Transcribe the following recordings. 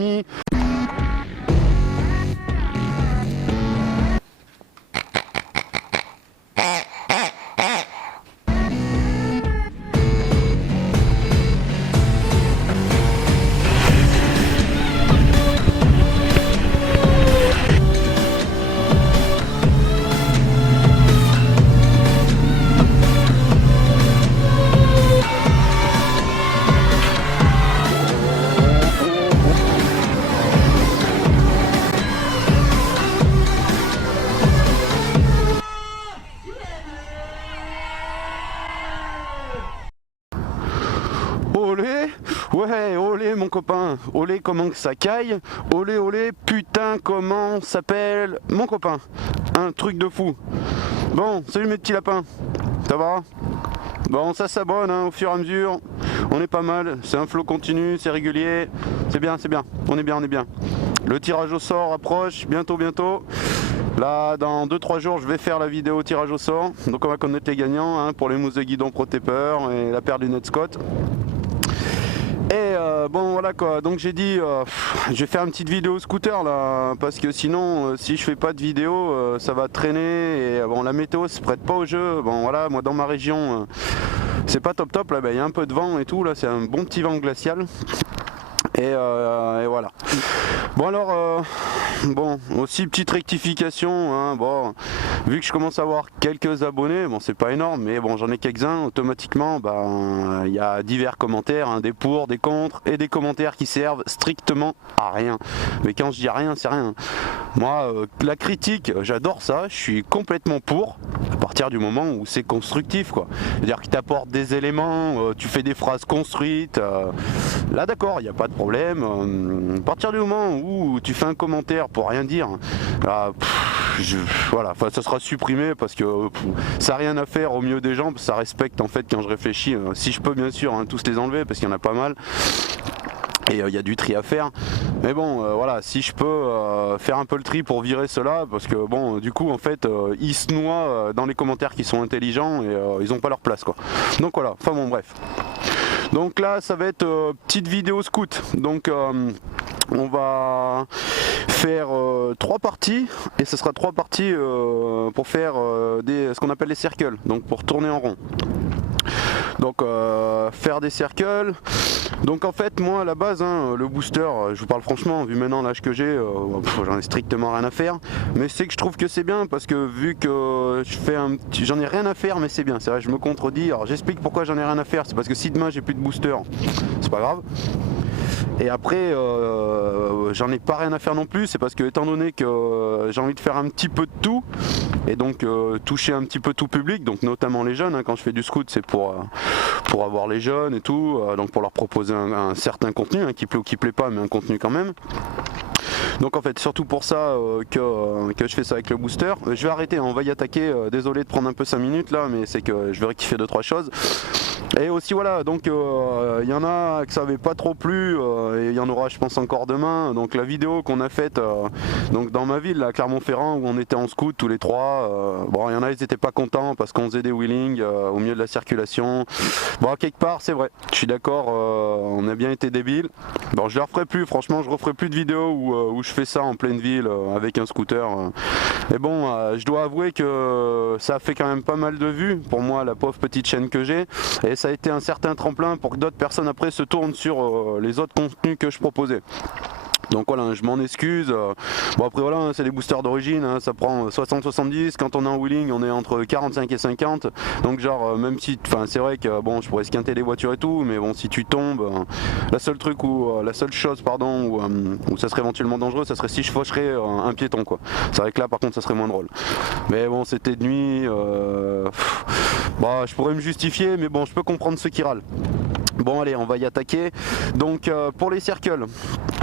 Olé, ouais, olé mon copain, olé comment que ça caille, olé olé, putain comment s'appelle mon copain, un truc de fou. Bon, salut mes petits lapins, ça va? Bon, ça s'abonne hein, au fur et à mesure, on est pas mal, c'est un flow continu, c'est régulier, c'est bien, on est bien. Le tirage au sort approche, bientôt. Là, dans 2-3 jours, je vais faire la vidéo tirage au sort, donc on va connaître les gagnants hein, pour les mousses de guidon Pro-Taper et la paire lunettes Scott. Et bon voilà quoi, donc j'ai dit je vais faire une petite vidéo scooter là, parce que sinon si je fais pas de vidéo ça va traîner et bon la météo se prête pas au jeu. Bon voilà, moi dans ma région c'est pas top là, il y a un peu de vent et tout là, c'est un bon petit vent glacial. Et voilà. Bon alors, bon aussi petite rectification, hein, bon vu que je commence à avoir quelques abonnés, bon c'est pas énorme, mais bon j'en ai quelques-uns, automatiquement il y a divers commentaires, hein, des pour, des contre et des commentaires qui servent strictement à rien. Mais quand je dis rien, c'est rien. Moi la critique, j'adore ça, je suis complètement pour, à partir du moment où c'est constructif quoi. C'est-à-dire qu'il t'apporte des éléments, tu fais des phrases construites, là d'accord, il n'y a pas de problème. À partir du moment où tu fais un commentaire pour rien dire, là, voilà, ça sera supprimé parce que ça n'a rien à faire au milieu des gens, ça respecte en fait quand je réfléchis, si je peux bien sûr hein, tous les enlever parce qu'il y en a pas mal. Et il y a du tri à faire, mais bon voilà, si je peux faire un peu le tri pour virer cela, parce que bon du coup en fait ils se noient dans les commentaires qui sont intelligents et ils n'ont pas leur place quoi. Donc voilà, enfin bon bref. Donc là ça va être petite vidéo scout, donc on va faire 3 parties, et ce sera 3 parties pour faire ce qu'on appelle les circles, donc pour tourner en rond. Donc faire des cercles. Donc en fait moi à la base hein, le booster, je vous parle franchement, vu maintenant l'âge que j'ai, j'en ai strictement rien à faire. Mais c'est que je trouve que c'est bien parce que vu que je fais j'en ai rien à faire, mais c'est bien, c'est vrai, je me contredis. Alors j'explique pourquoi j'en ai rien à faire, c'est parce que si demain j'ai plus de booster, c'est pas grave. Et après j'en ai pas rien à faire non plus, c'est parce que étant donné que j'ai envie de faire un petit peu de tout et donc toucher un petit peu tout public, donc notamment les jeunes hein, quand je fais du scout c'est pour avoir les jeunes et tout, donc pour leur proposer un certain contenu hein, qui plaît ou qui plaît pas, mais un contenu quand même. Donc en fait surtout pour ça que je fais ça avec le booster. Je vais arrêter, on va y attaquer, désolé de prendre un peu 5 minutes là, mais c'est que je vais rectifier 2-3 choses. Et aussi voilà, donc il y en a que ça avait pas trop plu, et il y en aura je pense encore demain. Donc la vidéo qu'on a faite donc dans ma ville, à Clermont-Ferrand, où on était en scout tous les trois, bon il y en a ils étaient pas contents parce qu'on faisait des wheelings au milieu de la circulation. Bon quelque part c'est vrai, je suis d'accord, on a bien été débiles. Bon je le referai plus, franchement je referai plus de vidéos où je fais ça en pleine ville avec un scooter. Et bon je dois avouer que ça a fait quand même pas mal de vues pour moi, la pauvre petite chaîne que j'ai. Et ça a été un certain tremplin pour que d'autres personnes après se tournent sur les autres contenus que je proposais. Donc voilà, je m'en excuse. Bon après voilà, c'est les boosters d'origine, hein, ça prend 60-70, quand on est en wheeling on est entre 45 et 50. Donc genre même si, enfin c'est vrai que bon je pourrais squinter les voitures et tout, mais bon si tu tombes, la seule chose pardon où ça serait éventuellement dangereux, ça serait si je faucherais un piéton quoi. C'est vrai que là par contre ça serait moins drôle. Mais bon c'était de nuit, bah je pourrais me justifier, mais bon je peux comprendre ceux qui râlent. Bon allez, on va y attaquer. Donc pour les circles,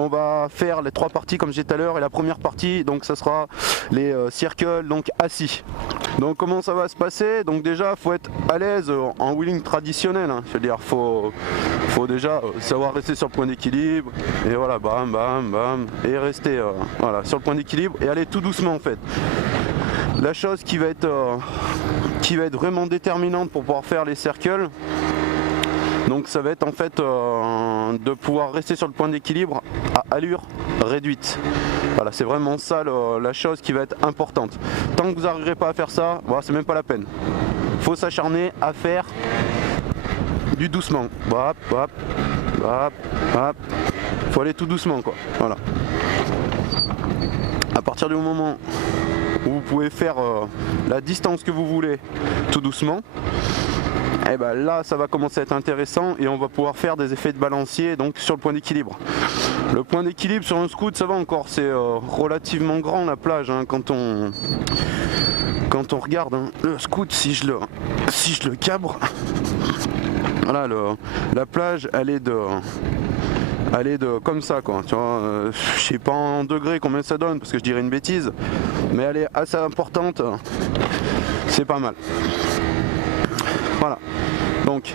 on va faire les 3 parties comme j'ai dit tout à l'heure, et la première partie donc ça sera les circles donc assis. Donc comment ça va se passer? Donc déjà faut être à l'aise en wheeling traditionnel, hein. Je veux dire faut déjà savoir rester sur le point d'équilibre, et voilà, bam bam bam, et rester voilà, sur le point d'équilibre et aller tout doucement en fait. La chose qui va être vraiment déterminante pour pouvoir faire les circles, donc ça va être en fait de pouvoir rester sur le point d'équilibre allure réduite. Voilà, c'est vraiment ça la chose qui va être importante. Tant que vous n'arriverez pas à faire ça, voilà, c'est même pas la peine. Faut s'acharner à faire du doucement. Hop, hop, hop, hop. Faut aller tout doucement quoi. Voilà. À partir du moment où vous pouvez faire la distance que vous voulez tout doucement, et ben là ça va commencer à être intéressant et on va pouvoir faire des effets de balancier donc sur le point d'équilibre. Le point d'équilibre sur un scoot ça va encore, c'est relativement grand la plage hein, quand on regarde hein, le scoot, si je le cabre, voilà la plage elle est de comme ça quoi, tu vois, je sais pas en degrés combien ça donne parce que je dirais une bêtise, mais elle est assez importante, c'est pas mal. Voilà, donc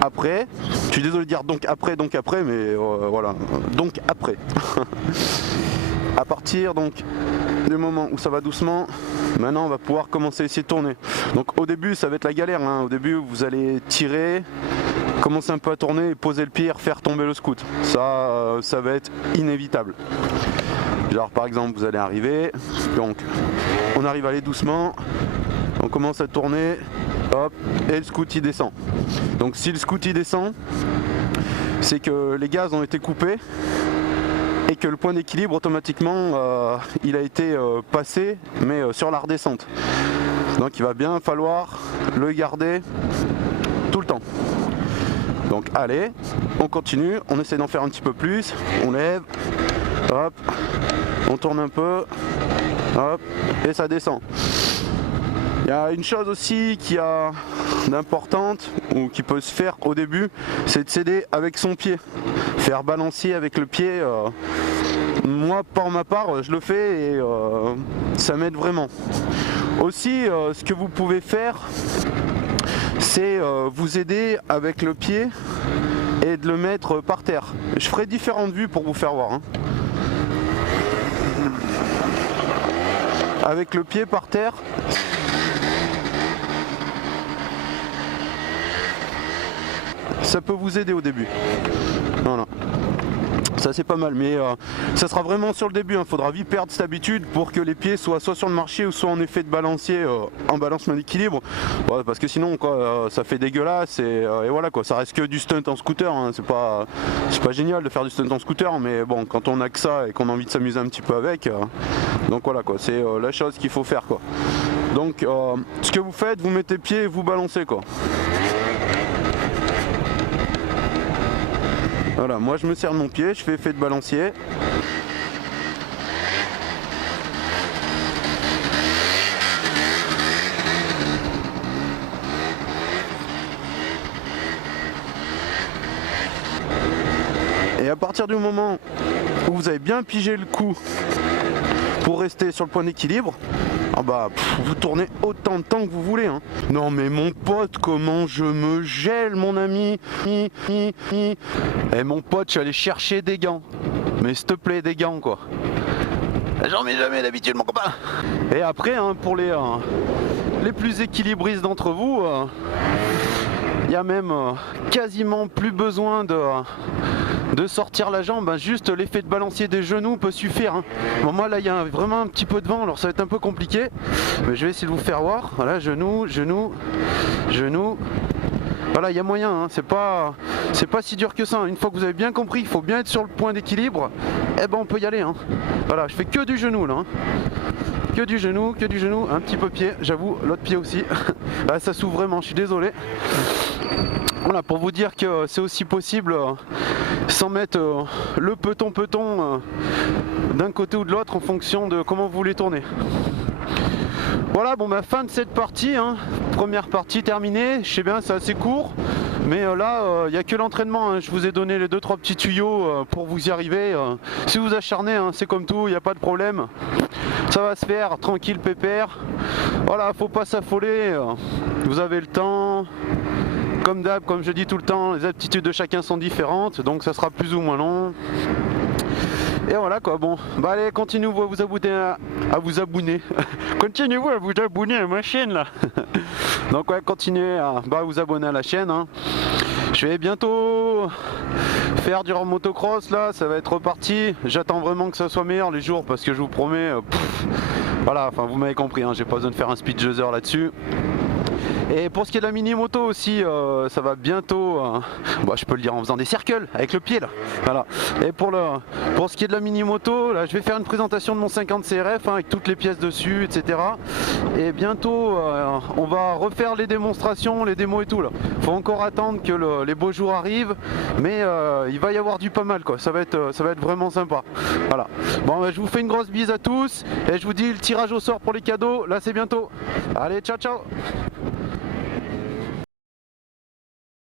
après, je suis désolé de dire donc après, mais voilà, donc après. À partir donc du moment où ça va doucement, maintenant on va pouvoir commencer à essayer de tourner. Donc au début ça va être la galère, hein. Au début vous allez tirer, commencer un peu à tourner et poser le pied, faire tomber le scoot. Ça va être inévitable. Genre par exemple vous allez arriver, donc on arrive à aller doucement, on commence à tourner, hop, et le scoot il descend. Donc si le scoot il descend, c'est que les gaz ont été coupés et que le point d'équilibre automatiquement il a été passé mais sur la redescente. Donc il va bien falloir le garder tout le temps. Donc allez, on continue, on essaie d'en faire un petit peu plus, on lève, hop, on tourne un peu, hop, et ça descend. Il y a une chose aussi qui a d'importante ou qui peut se faire au début, c'est de s'aider avec son pied, faire balancier avec le pied. Moi pour ma part je le fais et ça m'aide vraiment. Aussi ce que vous pouvez faire, c'est vous aider avec le pied et de le mettre par terre. Je ferai différentes vues pour vous faire voir hein. Avec le pied par terre, ça peut vous aider au début. Voilà. Ça c'est pas mal, mais ça sera vraiment sur le début, il faudra vite perdre cette habitude pour que les pieds soient soit sur le marché ou soit en effet de balancier en balancement d'équilibre, ouais, parce que sinon quoi, ça fait dégueulasse et voilà quoi, ça reste que du stunt en scooter, hein. C'est pas génial de faire du stunt en scooter, mais bon, quand on a que ça et qu'on a envie de s'amuser un petit peu avec, donc voilà quoi, c'est la chose qu'il faut faire quoi. Donc ce que vous faites, vous mettez pied et vous balancez quoi. Voilà, moi je me sers de mon pied, je fais effet de balancier. Et à partir du moment où vous avez bien pigé le coup pour rester sur le point d'équilibre, ah bah vous tournez autant de temps que vous voulez hein. Non mais mon pote, comment je me gèle mon ami. Et mon pote, je suis allé chercher des gants. Mais s'il te plaît, des gants quoi. J'en mets jamais d'habitude mon copain. Et après hein, pour les plus équilibristes d'entre vous, il y a même quasiment plus besoin de sortir la jambe, juste l'effet de balancier des genoux peut suffire hein. Bon, moi là il y a vraiment un petit peu de vent, alors ça va être un peu compliqué, mais je vais essayer de vous faire voir. Voilà, genou, genou, genou. Voilà, il y a moyen hein. C'est pas si dur que ça. Une fois que vous avez bien compris, il faut bien être sur le point d'équilibre, et ben on peut y aller hein. Voilà, je fais que du genou là hein. Que du genou, un petit peu pied, j'avoue, l'autre pied aussi. Là, ça s'ouvre vraiment, je suis désolé. Voilà, pour vous dire que c'est aussi possible sans mettre le peton d'un côté ou de l'autre en fonction de comment vous voulez tourner. Voilà, bon bah fin de cette partie hein. Première partie terminée, je sais bien c'est assez court, mais là il n'y a que l'entraînement hein. Je vous ai donné les 2-3 petits tuyaux pour vous y arriver. Si vous acharnez hein, c'est comme tout, il n'y a pas de problème, ça va se faire tranquille pépère. Voilà, faut pas s'affoler, vous avez le temps. Comme d'hab, comme je dis tout le temps, les aptitudes de chacun sont différentes, donc ça sera plus ou moins long. Et voilà quoi, bon, bah allez, continuez-vous à vous abonner, continuez-vous à vous abonner à ma chaîne là. Donc ouais, continuez à vous abonner à la chaîne hein. Je vais bientôt faire du motocross là, ça va être reparti. J'attends vraiment que ça soit meilleur les jours parce que je vous promets, voilà, enfin vous m'avez compris, hein, j'ai pas besoin de faire un speed user là-dessus. Et pour ce qui est de la mini moto aussi, ça va bientôt, bon, je peux le dire en faisant des circles avec le pied là, voilà. Et pour ce qui est de la mini moto, là je vais faire une présentation de mon 50 CRF avec toutes les pièces dessus, etc. Et bientôt on va refaire les démonstrations, les démos et tout là. Faut encore attendre que les beaux jours arrivent, mais il va y avoir du pas mal quoi, ça va être vraiment sympa. Voilà. Bon bah, je vous fais une grosse bise à tous et je vous dis le tirage au sort pour les cadeaux, là c'est bientôt. Allez, ciao ciao.